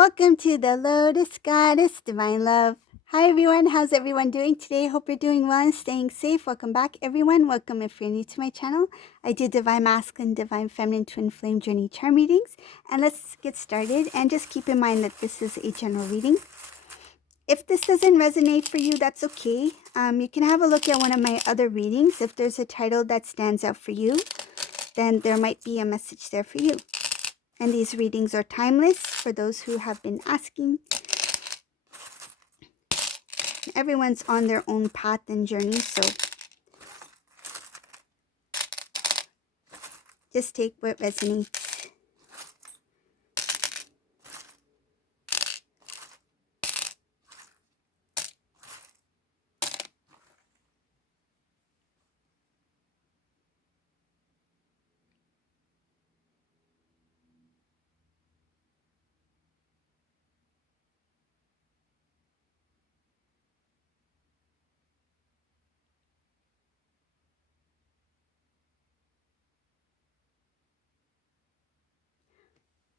Welcome to the Lotus Goddess Divine Love. Hi everyone, how's everyone doing today? Hope you're doing well and staying safe. Welcome back everyone. Welcome if you're new to my channel. I do Divine Masculine, Divine Feminine, Twin Flame Journey Charm readings. And let's get started. And just keep in mind that this is a general reading. If this doesn't resonate for you, that's okay. You can have a look at one of my other readings. If there's a title that stands out for you, then there might be a message there for you. And these readings are timeless for those who have been asking. Everyone's on their own path and journey, so just take what resonates.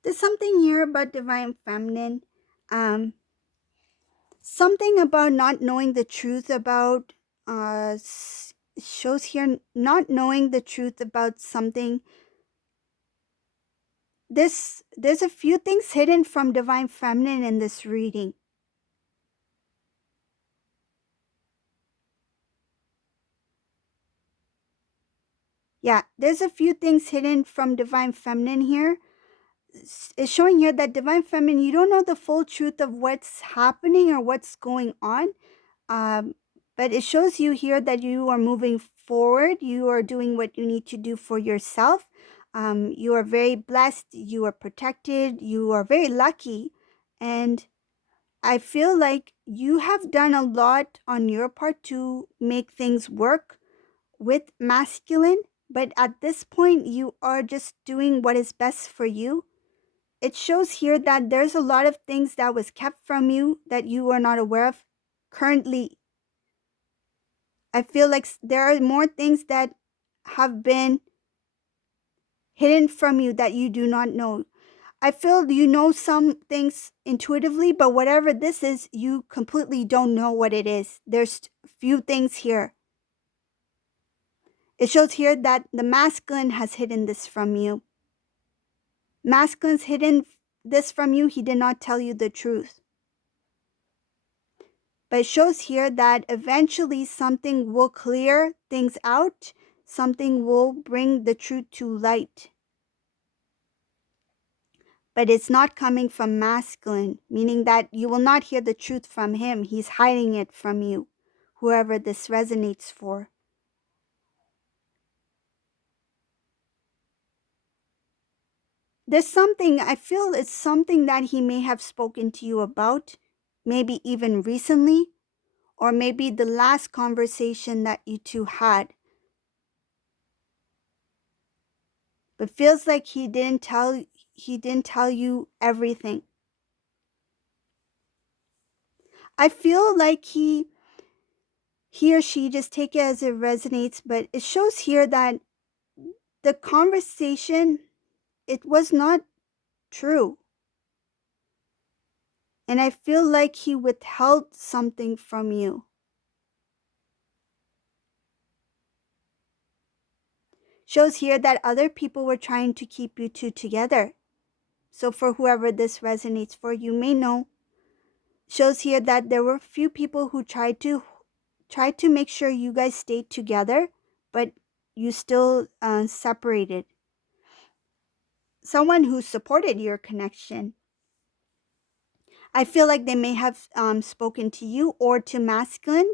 There's something here about Divine Feminine. Something about not knowing the truth about, shows here not knowing the truth about something. There's a few things hidden from Divine Feminine in this reading. Yeah, there's a few things hidden from Divine Feminine here. It's showing here that Divine Feminine, you don't know the full truth of what's happening or what's going on. But it shows you here that you are moving forward. You are doing what you need to do for yourself. You are very blessed. You are protected. You are very lucky. And I feel like you have done a lot on your part to make things work with masculine. But at this point, you are just doing what is best for you. It shows here that there's a lot of things that was kept from you that you are not aware of currently. I feel like there are more things that have been hidden from you that you do not know. I feel you know some things intuitively, but whatever this is, you completely don't know what it is. There's few things here. It shows here that the masculine has hidden this from you. Masculine's hidden this from you. He did not tell you the truth. But it shows here that eventually something will clear things out. Something will bring the truth to light. But it's not coming from masculine, meaning that you will not hear the truth from him. He's hiding it from you, whoever this resonates for. There's something, I feel it's something that he may have spoken to you about, maybe even recently, or maybe the last conversation that you two had. But feels like he didn't tell you everything. I feel like he or she, just take it as it resonates, but it shows here that the conversation, it was not true. And I feel like he withheld something from you. Shows here that other people were trying to keep you two together. So for whoever this resonates for, you may know. Shows here that there were a few people who tried to make sure you guys stayed together, but you still separated. Someone who supported your connection. I feel like they may have spoken to you or to masculine.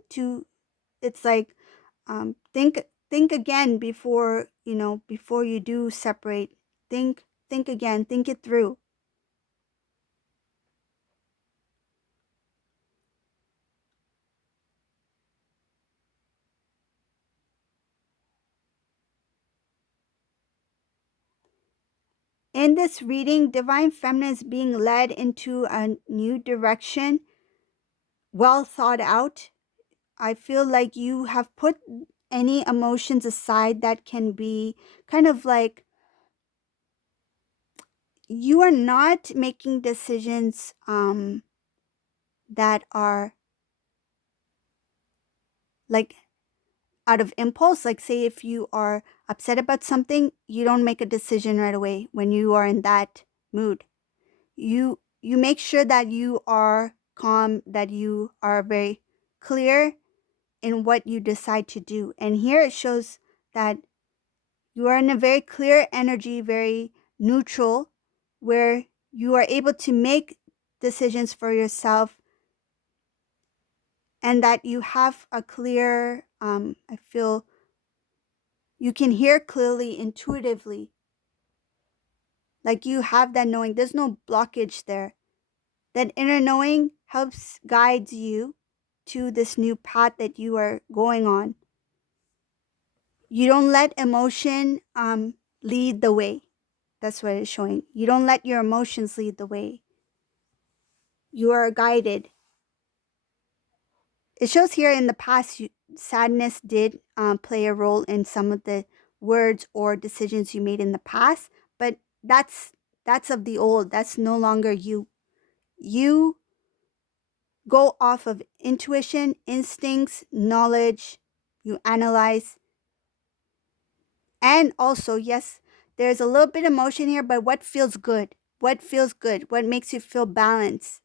It's like think again before before you do separate. Think again. Think it through. In this reading, Divine Feminine is being led into a new direction, well thought out. I feel like you have put any emotions aside that can be kind of like you are not making decisions that are like out of impulse. Like, say, if you are upset about something, you don't make a decision right away when you are in that mood. You make sure that you are calm, that you are very clear in what you decide to do. And here it shows that you are in a very clear energy, very neutral, where you are able to make decisions for yourself, and that you have a clear, I feel you can hear clearly, intuitively. Like, you have that knowing. There's no blockage there. That inner knowing helps guides you to this new path that you are going on. You don't let emotion lead the way. That's what it's showing. You don't let your emotions lead the way. You are guided. It shows here in the past, sadness did play a role in some of the words or decisions you made in the past, but that's of the old. That's no longer you. You go off of intuition, instincts, knowledge. You analyze. And also, yes, there's a little bit of emotion here, but what feels good? What feels good? What makes you feel balanced?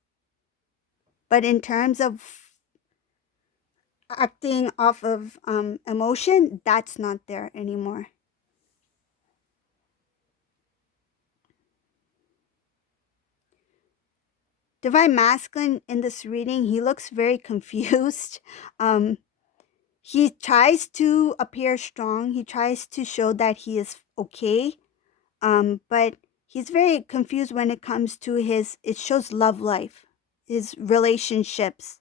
But in terms of acting off of emotion, that's not there anymore. Divine Masculine in this reading, he looks very confused. Um, he tries to appear strong. He tries to show that he is okay. But he's very confused when it comes to it shows love life, his relationships.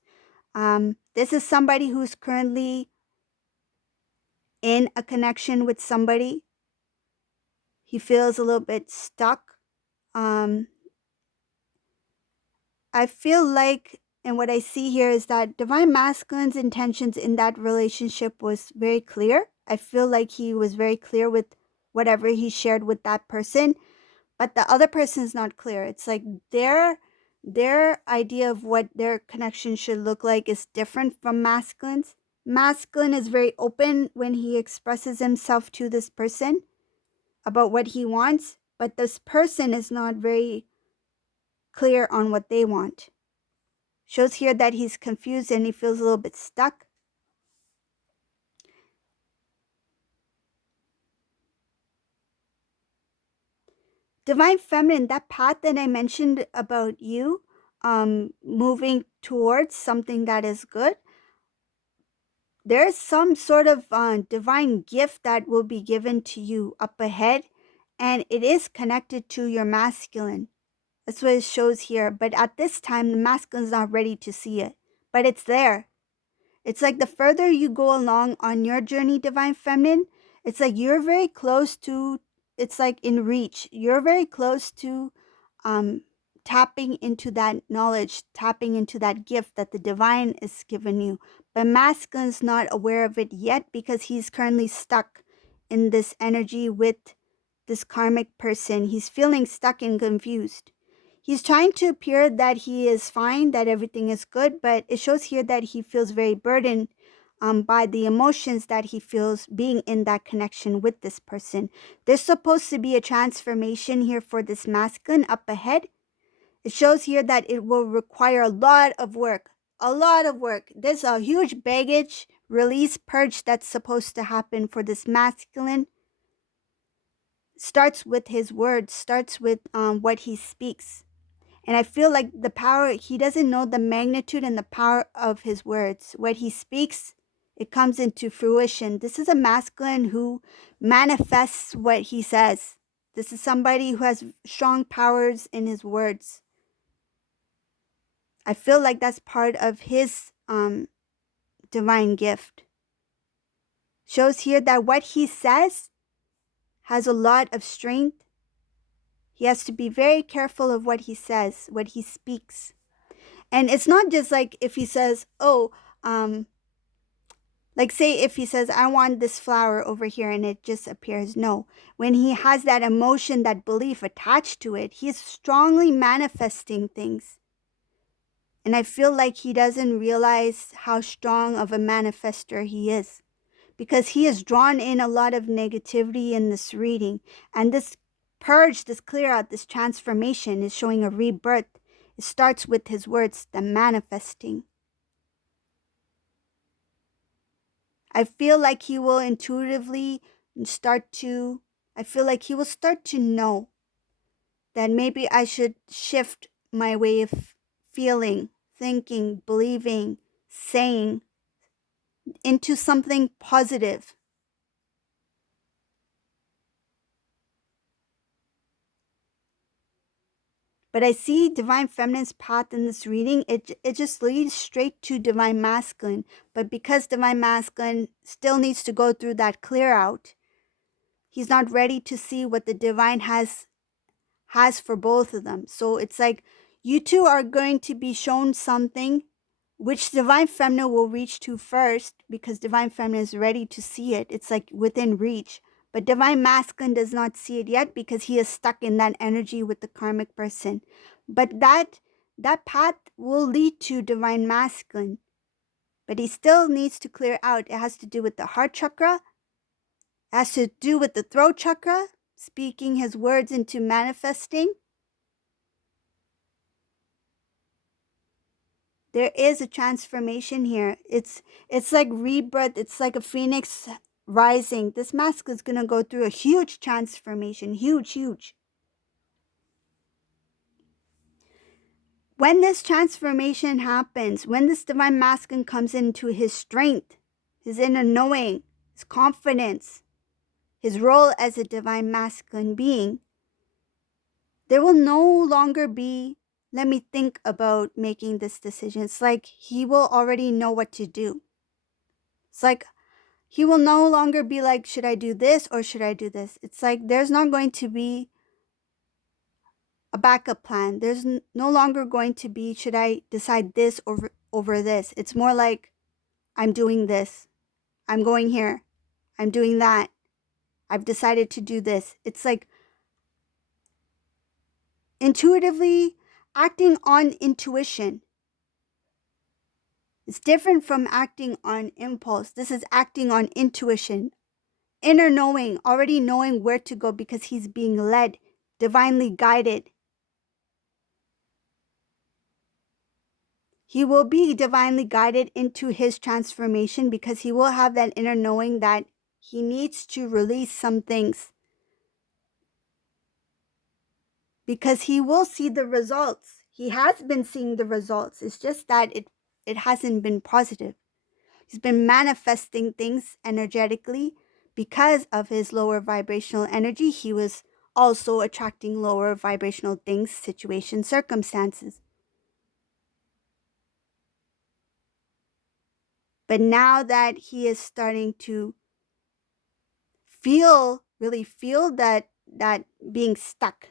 This is somebody who's currently in a connection with somebody. He feels a little bit stuck. Um, I feel like, and what I see here is that Divine Masculine's intentions in that relationship was very clear. I feel like he was very clear with whatever he shared with that person, but the other person is not clear. It's like their idea of what their connection should look like is different from masculine's. Masculine is very open when he expresses himself to this person about what he wants, but this person is not very clear on what they want. Shows here that he's confused and he feels a little bit stuck. Divine Feminine, that path that I mentioned about you, moving towards something that is good, there's some sort of divine gift that will be given to you up ahead, and it is connected to your masculine. That's what it shows here. But at this time, the masculine's not ready to see it, but it's there. It's like the further you go along on your journey, Divine Feminine, it's like you're very close to, it's like in reach. You're very close to um, tapping into that knowledge, tapping into that gift that the divine is giving you. But masculine's not aware of it yet because he's currently stuck in this energy with this karmic person. He's feeling stuck and confused. He's trying to appear that he is fine, that everything is good, but it shows here that he feels very burdened by the emotions that he feels being in that connection with this person. There's supposed to be a transformation here for this masculine up ahead. It shows here that it will require a lot of work. A lot of work. There's a huge baggage, release, purge that's supposed to happen for this masculine. Starts with his words, starts with what he speaks. And I feel like the power, he doesn't know the magnitude and the power of his words. What he speaks, it comes into fruition. This is a masculine who manifests what he says. This is somebody who has strong powers in his words. I feel like that's part of his divine gift. Shows here that what he says has a lot of strength. He has to be very careful of what he says, what he speaks. And it's not just like if he says, oh, Like, say if he says, I want this flower over here, and it just appears. No. When he has that emotion, that belief attached to it, he's strongly manifesting things. And I feel like he doesn't realize how strong of a manifester he is, because he has drawn in a lot of negativity in this reading. And this purge, this clear out, this transformation is showing a rebirth. It starts with his words, the manifesting. I feel like he will intuitively I feel like he will start to know that maybe I should shift my way of feeling, thinking, believing, saying into something positive. But I see divine feminine's path in this reading. It just leads straight to divine masculine. But because divine masculine still needs to go through that clear out, he's not ready to see what the divine has for both of them. So it's like you two are going to be shown something which divine feminine will reach to first, because divine feminine is ready to see it. It's like within reach. But divine masculine does not see it yet because he is stuck in that energy with the karmic person. But that path will lead to divine masculine. But he still needs to clear out. It has to do with the heart chakra. It has to do with the throat chakra, speaking his words into manifesting. There is a transformation here. It's like rebirth. It's like a phoenix rising. This mask is going to go through a huge transformation. Huge. When this transformation happens, when this divine masculine comes into his strength, his inner knowing, his confidence, his role as a divine masculine being, there will no longer be, let me think about making this decision. It's like he will already know what to do. It's like he will no longer be like, should I do this or should I do this? It's like there's not going to be a backup plan. There's no longer going to be, should I decide this over this? It's more like, I'm doing this. I'm going here. I'm doing that. I've decided to do this. It's like intuitively acting on intuition. It's different from acting on impulse. This is acting on intuition, inner knowing, already knowing where to go because he's being led, divinely guided. He will be divinely guided into his transformation because he will have that inner knowing that he needs to release some things. Because he will see the results. He has been seeing the results. It's just that it hasn't been positive. He's been manifesting things energetically because of his lower vibrational energy. He was also attracting lower vibrational things, situations, circumstances. But now that he is starting to really feel that being stuck,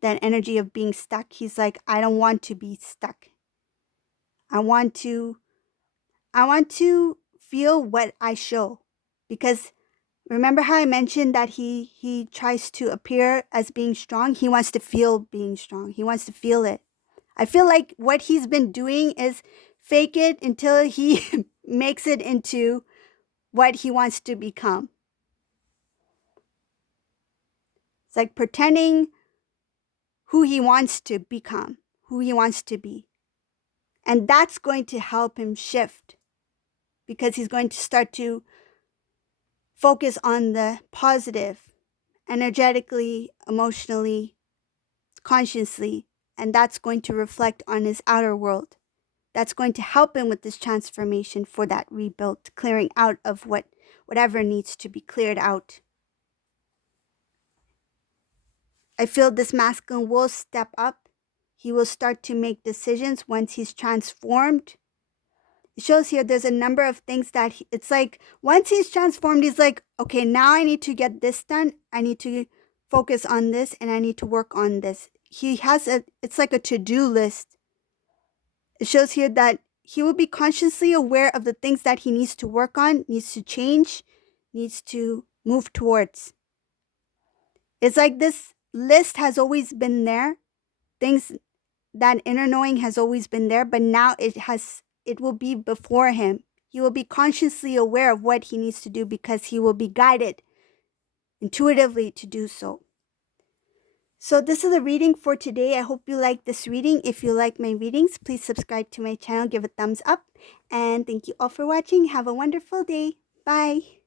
that energy of being stuck, he's like, I don't want to be stuck. I want to feel what I show. Because remember how I mentioned that he tries to appear as being strong? He wants to feel being strong. He wants to feel it. I feel like what he's been doing is fake it until he makes it into what he wants to become. It's like pretending who he wants to become, who he wants to be. And that's going to help him shift because he's going to start to focus on the positive, energetically, emotionally, consciously, and that's going to reflect on his outer world. That's going to help him with this transformation for that rebuild, clearing out of whatever needs to be cleared out. I feel this masculine will step up. He will start to make decisions once he's transformed. It shows here there's a number of things that it's like once he's transformed, he's like, okay, now I need to get this done. I need to focus on this and I need to work on this. It's like a to-do list. It shows here that he will be consciously aware of the things that he needs to work on, needs to change, needs to move towards. It's like this list has always been there. Things, that inner knowing has always been there, but now it will be before him. He will be consciously aware of what he needs to do because he will be guided intuitively to do so. So this is the reading for today. I hope you like this reading. If you like my readings, please subscribe to my channel, give a thumbs up, and thank you all for watching. Have a wonderful day. Bye.